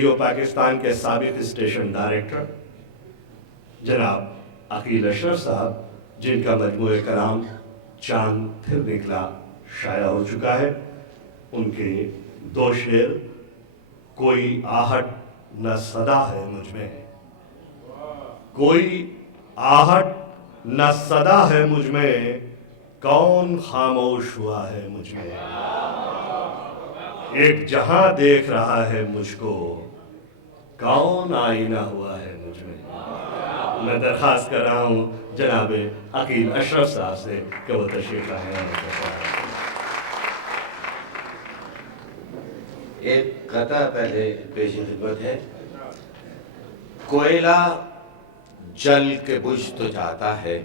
Radio Pakistan के साबिक station director जनाब अकील अशरफ साहब, जिनका मजमूए कलाम चांद फिर निकला शाया हो चुका है, उनके दो शेर। कोई आहट न सदा है मुझ में, कोई आहट न सदा है मुझ में, कौन खामोश हुआ है मुझ में। एक जहां देख रहा है मुझको, कौन आईना हुआ है मुझ में। मैं दरखास्त कर रहा हूँ जनाब अकील अशरफ साहब से कि वो तशरीफ लाएं। एक कथा पहले पेश खिदमत है। कोयला जल के बुझ तो जाता है,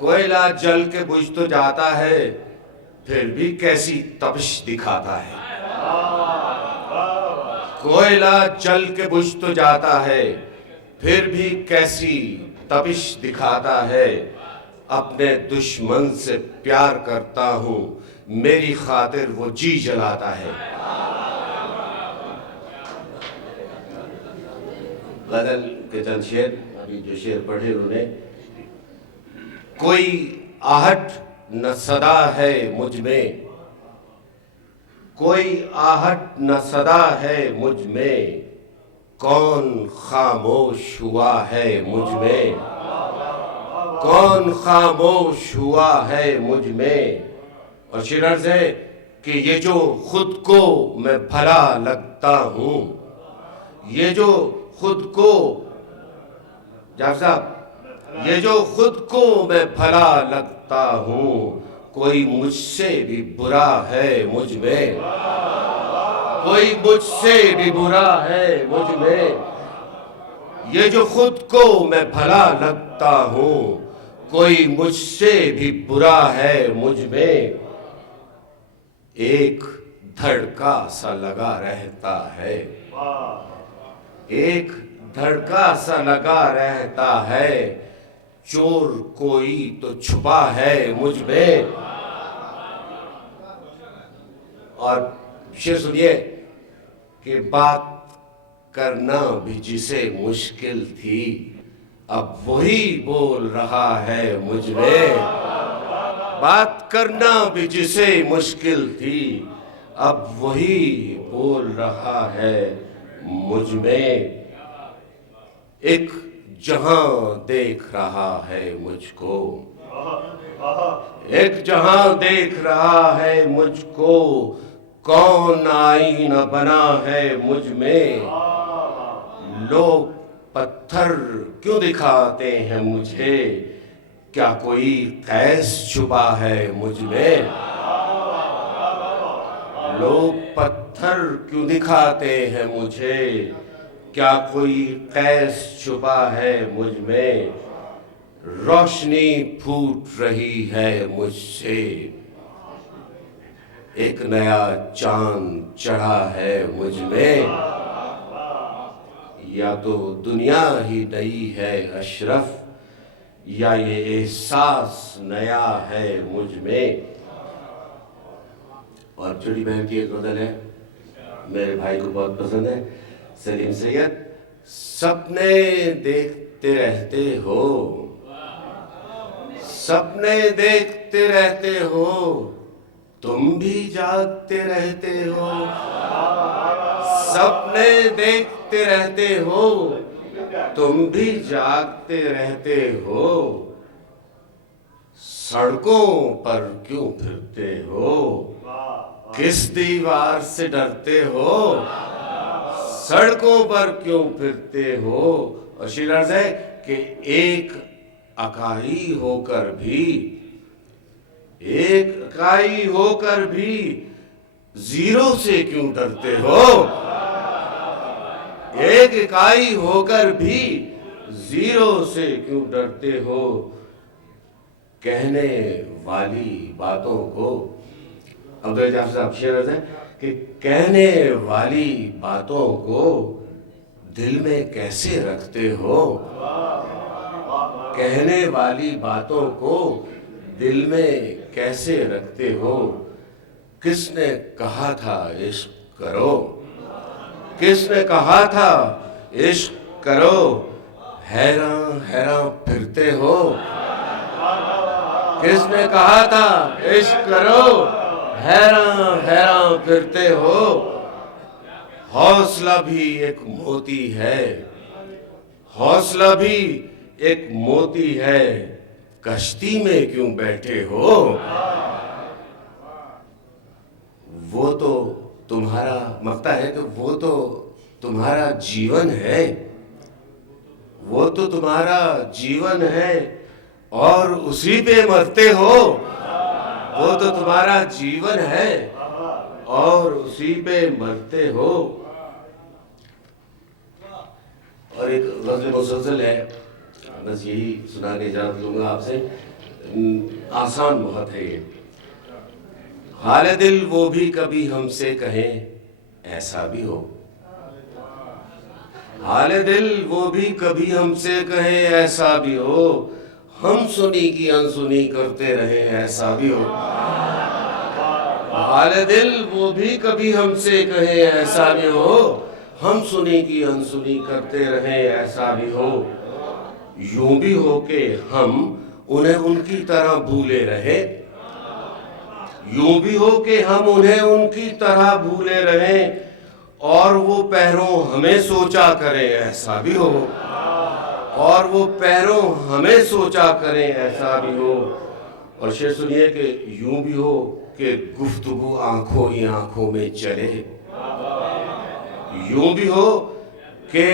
कोयला जल के बुझ तो जाता है, फिर भी कैसी तपिश दिखाता है। कोयला जल के बुझ तो जाता है, फिर भी कैसी तपिश दिखाता है। अपने दुश्मन से प्यार करता हूँ, मेरी खातिर वो जी जलाता है। गजल के चंद शेर, अभी जो शेर पढ़े उन्होंने। कोई आहट न सदा है मुझ में, कोई आहट न सदा है मुझ में, कौन खामोश हुआ है मुझ में, कौन खामोश हुआ है मुझ में। और शेर अर्ज़ है कि ये जो खुद को मैं भला लगता हूँ, ये जो खुद को जाफर साहब, ये जो खुद को मैं भला लगता हूँ, कोई मुझसे भी बुरा है मुझ में, कोई मुझसे भी बुरा है मुझ में। ये जो खुद को मैं भला लगता हूँ, कोई मुझसे भी बुरा है मुझ में। एक धड़का सा लगा रहता है, एक धड़का सा लगा रहता है, चोर कोई तो छुपा है मुझ में। और शेर सुनिए कि बात करना भी जिसे मुश्किल थी, अब वही बोल रहा है मुझ में। बात करना भी जिसे मुश्किल थी, अब वही बोल रहा है मुझ में। एक जहां देख रहा है मुझको, एक जहां देख रहा है मुझको, कौन आईना बना है मुझ में। लोग पत्थर क्यों दिखाते हैं मुझे, क्या कोई कैस छुपा है मुझ में। लोग पत्थर क्यों दिखाते हैं मुझे, क्या कोई कैस छुपा है मुझ में। रोशनी फूट रही है मुझसे, एक नया चांद चढ़ा है मुझ में। या तो दुनिया ही नई है अशरफ, या ये एहसास नया है मुझ में। और छोटी बहन की एक गजल है, मेरे भाई को बहुत पसंद है, सलीम सैयद। सपने देखते रहते हो, सपने देखते रहते हो, तुम भी जागते रहते हो। सपने देखते रहते हो, तुम भी जागते रहते हो। सड़कों पर क्यों फिरते हो, किस दीवार से डरते हो। सड़कों पर क्यों फिरते हो। और शेर अर्ज़ है कि एक अकाई होकर भी, एक इकाई होकर भी जीरो से क्यों डरते हो। एक इकाई होकर भी जीरो से क्यों डरते हो। कहने वाली बातों को, अब्दुल जाफर साहब शेर है कि कहने वाली बातों को दिल में कैसे रखते हो। कहने वाली बातों को दिल में कैसे रखते हो। किसने कहा था इश्क करो, किसने कहा था इश्क करो, हैरान हैरान फिरते हो। किसने कहा था इश्क करो, हैरान हैरान फिरते हो। हौसला भी एक मोती है, हौसला भी एक मोती है, कश्ती में क्यों बैठे हो। वो तो तुम्हारा मकता है कि वो तो तुम्हारा जीवन है, वो तो तुम्हारा जीवन है और उसी पे मरते हो। वो तो तुम्हारा जीवन है और उसी पे मरते हो। और एक गज़ल मुसलसल है, बस यही सुना के इजाज़त लूंगा आपसे। आसान बहुत है ये। हाल दिल वो भी कभी हमसे कहें ऐसा भी हो, हाल दिल वो भी कभी हमसे कहें ऐसा भी हो। हम सुनी की अनसुनी करते रहे ऐसा भी हो। हाल दिल वो भी कभी हमसे कहें ऐसा भी हो। हम सुनी की अनसुनी करते रहे ऐसा भी हो। यूं भी हो के हम उन्हें उनकी तरह भूले रहे, यूं भी हो के हम उन्हें उनकी तरह भूले रहें और वो पैरों हमें सोचा करें ऐसा भी हो। और वो पैरों हमें सोचा करें ऐसा भी हो। और शेर सुनिए कि यूं भी हो कि गुफ्तगू आंखों ही आंखों में चले, यूं भी हो कि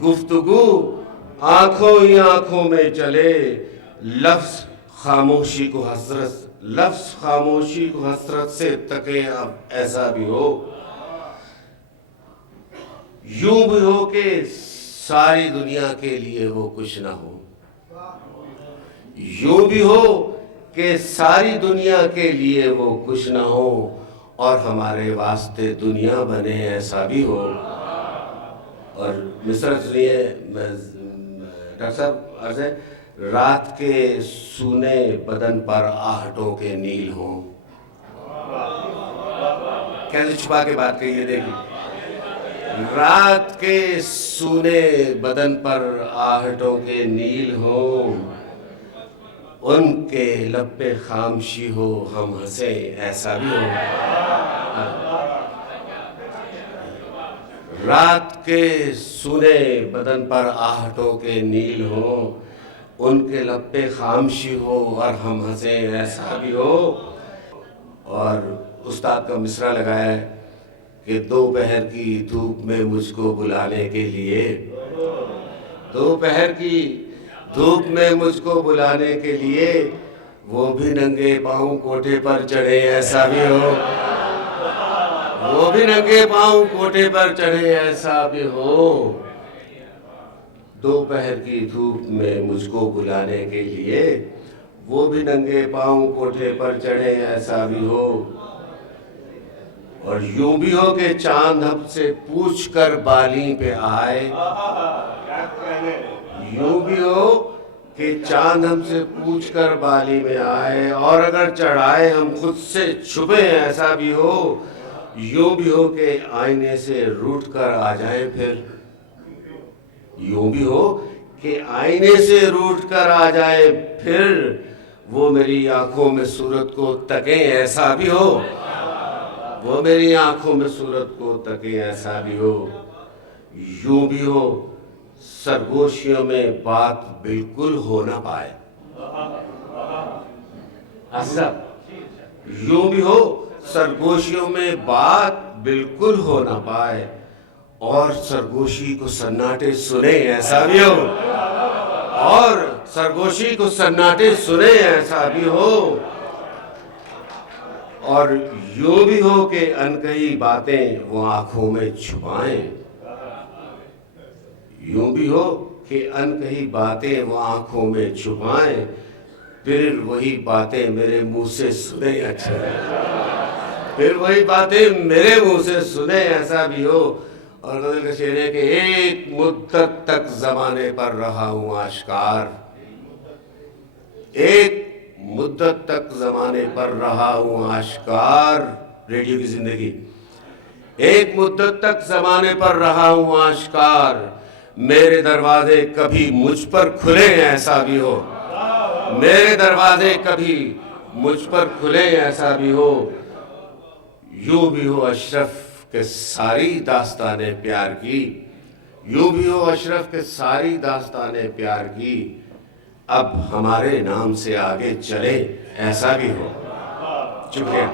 गुफ्तगू आंखों ही आंखों में चले। लफ्ज खामोशी को हसरत, लफ्ज खामोशी को हसरत से तके अब ऐसा भी हो। यूं भी हो कि सारी दुनिया के लिए वो कुछ ना हो, यूं भी हो कि सारी दुनिया के लिए वो कुछ ना हो और हमारे वास्ते दुनिया बने ऐसा भी हो। और मिसर सुनिए डॉक्टर साहब, अर्ज़ है, रात के सूने बदन पर आहटों के नील हों। कैसे छुपा के बात कही है, देखिए। रात के सूने बदन पर आहटों के नील हों, उनके लब पे खामशी हो हम हंसे ऐसा भी हो। रात के सूने बदन पर आहटों के नील हो, उनके लब पे खामशी हो और हम हंसे ऐसा भी हो। और उस्ताद का मिसरा लगाया है कि दोपहर की धूप में मुझको बुलाने के लिए, दोपहर की धूप में मुझको बुलाने के लिए वो भी नंगे पाँव कोठे पर चढ़े ऐसा भी हो। वो भी नंगे पाँव कोठे पर चढ़े ऐसा भी हो। दोपहर की धूप में मुझको बुलाने के लिए वो भी नंगे पाँव कोठे पर चढ़े ऐसा भी हो। और यूं भी हो कि चांद हमसे पूछ कर बाली पे आए, यूं भी हो कि चांद हमसे पूछ कर बाली में आए और अगर चढ़ाए हम खुद से छुपे ऐसा भी हो। यूं भी हो कि आईने से रूठ कर आ जाए फिर, यूं भी हो कि आईने से रूठ कर आ जाए फिर वो मेरी आंखों में सूरत को तके ऐसा भी हो। वो मेरी आंखों में सूरत को तके ऐसा भी हो। यूं भी हो सरगोशियों में बात बिल्कुल हो ना पाए, यूं भी हो सरगोशियों में बात बिल्कुल हो ना पाए और सरगोशी को सन्नाटे सुने ऐसा भी हो। और सरगोशी को सन्नाटे सुने ऐसा भी हो। और यूं भी हो कि अनकही बातें वो आंखों में छुपाएं, यूं भी हो कि अनकही बातें वो आंखों में छुपाएं फिर वही बातें मेरे मुंह से सुने अच्छा, फिर वही बातें मेरे मुंह से सुने ऐसा भी हो। और गज़ल का शेर है कि एक मुद्दत तक ज़माने पर रहा हूँ आश्कार, एक मुद्दत तक ज़माने पर रहा हूँ आश्कार, रेडियो की ज़िंदगी। एक मुद्दत तक ज़माने पर रहा हूँ आश्कार, मेरे दरवाजे कभी मुझ पर खुले ऐसा भी हो, मेरे दरवाजे कभी मुझ पर खुले ऐसा भी हो। यूं भी हो अशरफ के सारी दास्ताने प्यार की, यूं भी हो अशरफ के सारी दास्ताने प्यार की, अब हमारे नाम से आगे चले ऐसा भी हो। शुक्रिया।